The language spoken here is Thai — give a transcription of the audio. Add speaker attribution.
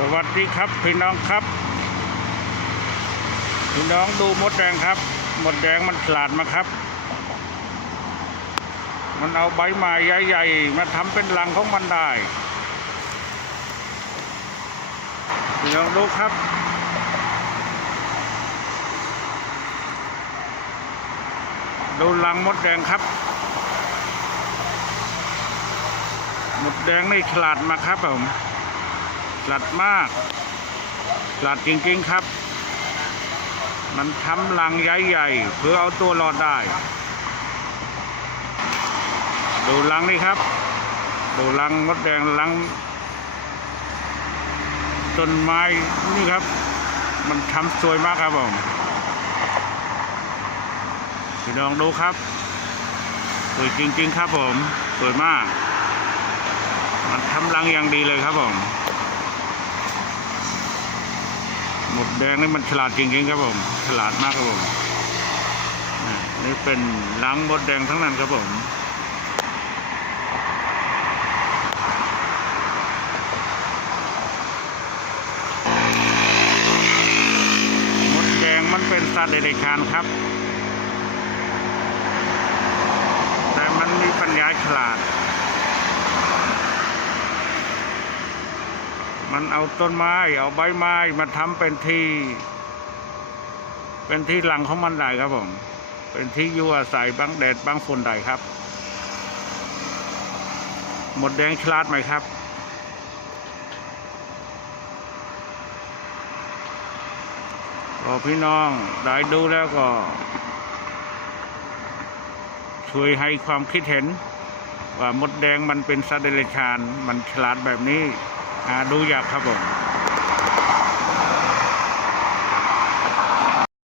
Speaker 1: สวัสดีครับพี่น้องครับ พี่น้องดูมดแดงครับ มดแดงมันฉลาดมาครับ มันเอาใบไม้ใหญ่ๆมาทำเป็นรังของมันได้ พี่น้องดูครับดูรังมดแดงครับ มดแดงนี่ฉลาดมาครับผม ลาดมากฉลาดจริงๆครับ มันทำรังใหญ่ๆเพื่อเอาตัวรอดได้ ดูรังนี่ครับ ดูรังมดแดงรังต้นไม้นี่ครับ มันทำสวยมากครับผมพี่น้องดูครับสวยจริง ๆ ครับผมสวยมาก มันทำรังอย่างดีเลยครับผม หมดแดงนี่มันฉลาดจริงๆครับผม ฉลาดมากครับผมนี่เป็นรังมดแดงทั้งนั้นครับผมมดแดงมันเป็นสัตว์เดรัจฉานครับ แต่มันมีปัญญาฉลาด มันเอาต้นไม้ เอาใบไม้มาทำเป็นที่ เป็นที่หลังของมันได้ครับผม เป็นที่อยู่อาศัยบังแดดบังฝนได้ครับ หมดแดงฉลาดไหมครับก็พี่น้องได้ดูแล้วก็ ช่วยให้ความคิดเห็นว่ามดแดงมันเป็นสัตว์เดรัจฉานมันฉลาดแบบนี้ ดูยากครับผม